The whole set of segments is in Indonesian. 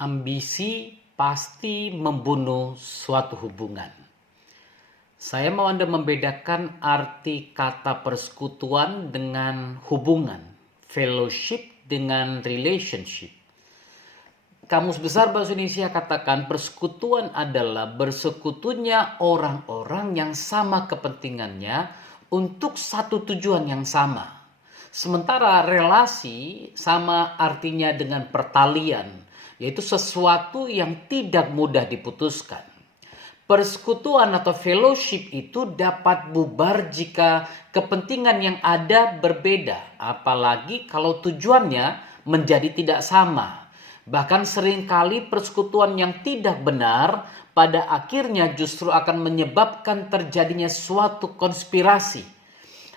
Ambisi pasti membunuh suatu hubungan. Saya mau Anda membedakan arti kata persekutuan dengan hubungan, fellowship dengan relationship. Kamus Besar Bahasa Indonesia katakan persekutuan adalah bersekutunya orang-orang yang sama kepentingannya untuk satu tujuan yang sama. Sementara relasi sama artinya dengan pertalian, yaitu sesuatu yang tidak mudah diputuskan. Persekutuan atau fellowship itu dapat bubar jika kepentingan yang ada berbeda, apalagi kalau tujuannya menjadi tidak sama. Bahkan seringkali persekutuan yang tidak benar pada akhirnya justru akan menyebabkan terjadinya suatu konspirasi.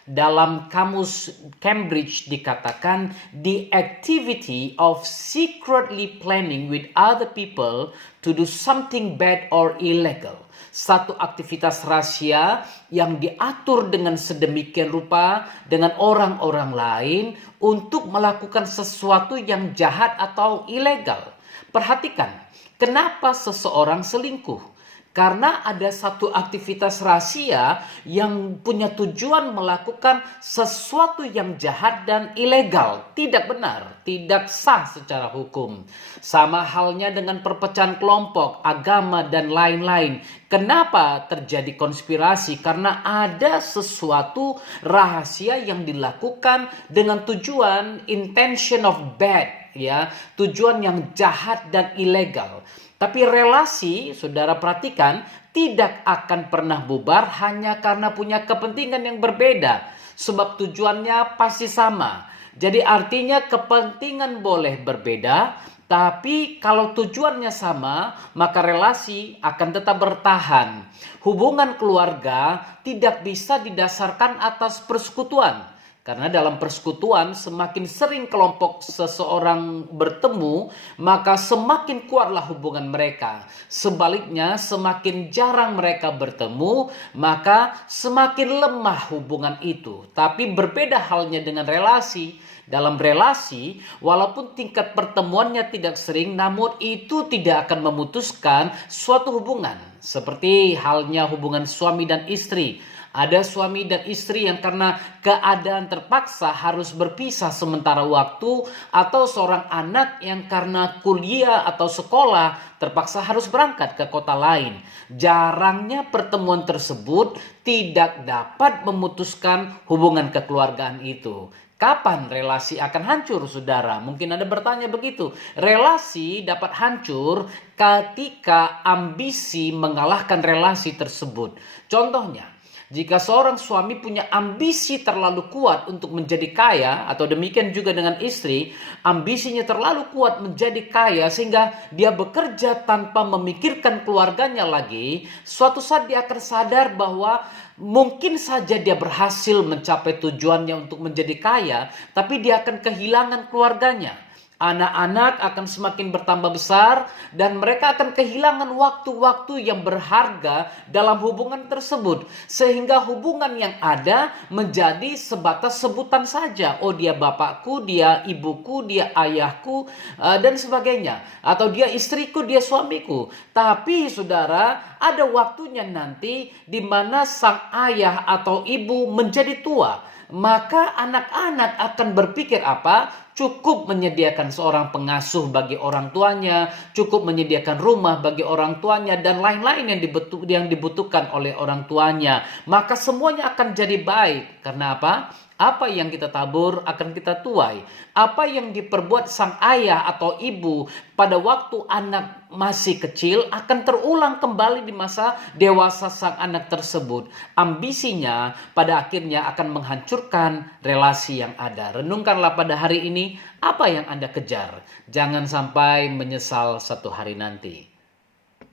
Dalam kamus Cambridge dikatakan the activity of secretly planning with other people to do something bad or illegal. Satu aktivitas rahasia yang diatur dengan sedemikian rupa dengan orang-orang lain untuk melakukan sesuatu yang jahat atau ilegal. Perhatikan, kenapa seseorang selingkuh? Karena ada satu aktivitas rahasia yang punya tujuan melakukan sesuatu yang jahat dan ilegal. Tidak benar, tidak sah secara hukum. Sama halnya dengan perpecahan kelompok, agama, dan lain-lain. Kenapa terjadi konspirasi? Karena ada sesuatu rahasia yang dilakukan dengan tujuan intention of bad, ya, tujuan yang jahat dan ilegal. Tapi relasi, saudara perhatikan, tidak akan pernah bubar hanya karena punya kepentingan yang berbeda. Sebab tujuannya pasti sama. Jadi artinya kepentingan boleh berbeda, tapi kalau tujuannya sama, maka relasi akan tetap bertahan. Hubungan keluarga tidak bisa didasarkan atas persekutuan. Karena dalam persekutuan semakin sering kelompok seseorang bertemu, maka semakin kuatlah hubungan mereka. Sebaliknya semakin jarang mereka bertemu, maka semakin lemah hubungan itu. Tapi berbeda halnya dengan relasi. Dalam relasi, walaupun tingkat pertemuannya tidak sering, namun itu tidak akan memutuskan suatu hubungan. Seperti halnya hubungan suami dan istri. Ada suami dan istri yang karena keadaan terpaksa harus berpisah sementara waktu, atau seorang anak yang karena kuliah atau sekolah terpaksa harus berangkat ke kota lain. Jarangnya pertemuan tersebut tidak dapat memutuskan hubungan kekeluargaan itu. Kapan relasi akan hancur, saudara? Mungkin Anda bertanya begitu. Relasi dapat hancur ketika ambisi mengalahkan relasi tersebut. Contohnya, jika seorang suami punya ambisi terlalu kuat untuk menjadi kaya, atau demikian juga dengan istri, ambisinya terlalu kuat menjadi kaya sehingga dia bekerja tanpa memikirkan keluarganya lagi, suatu saat dia akan sadar bahwa mungkin saja dia berhasil mencapai tujuannya untuk menjadi kaya, tapi dia akan kehilangan keluarganya. Anak-anak akan semakin bertambah besar dan mereka akan kehilangan waktu-waktu yang berharga dalam hubungan tersebut. Sehingga hubungan yang ada menjadi sebatas sebutan saja. Oh, dia bapakku, dia ibuku, dia ayahku, dan sebagainya. Atau dia istriku, dia suamiku. Tapi saudara, ada waktunya nanti di mana sang ayah atau ibu menjadi tua. Maka anak-anak akan berpikir apa? Cukup menyediakan seorang pengasuh bagi orang tuanya, cukup menyediakan rumah bagi orang tuanya, dan lain-lain yang dibutuhkan oleh orang tuanya. Maka semuanya akan jadi baik. Karena apa? Apa yang kita tabur akan kita tuai. Apa yang diperbuat sang ayah atau ibu pada waktu anak masih kecil akan terulang kembali di masa dewasa sang anak tersebut. Ambisinya pada akhirnya akan menghancurkan relasi yang ada. Renungkanlah pada hari ini apa yang Anda kejar. Jangan sampai menyesal satu hari nanti.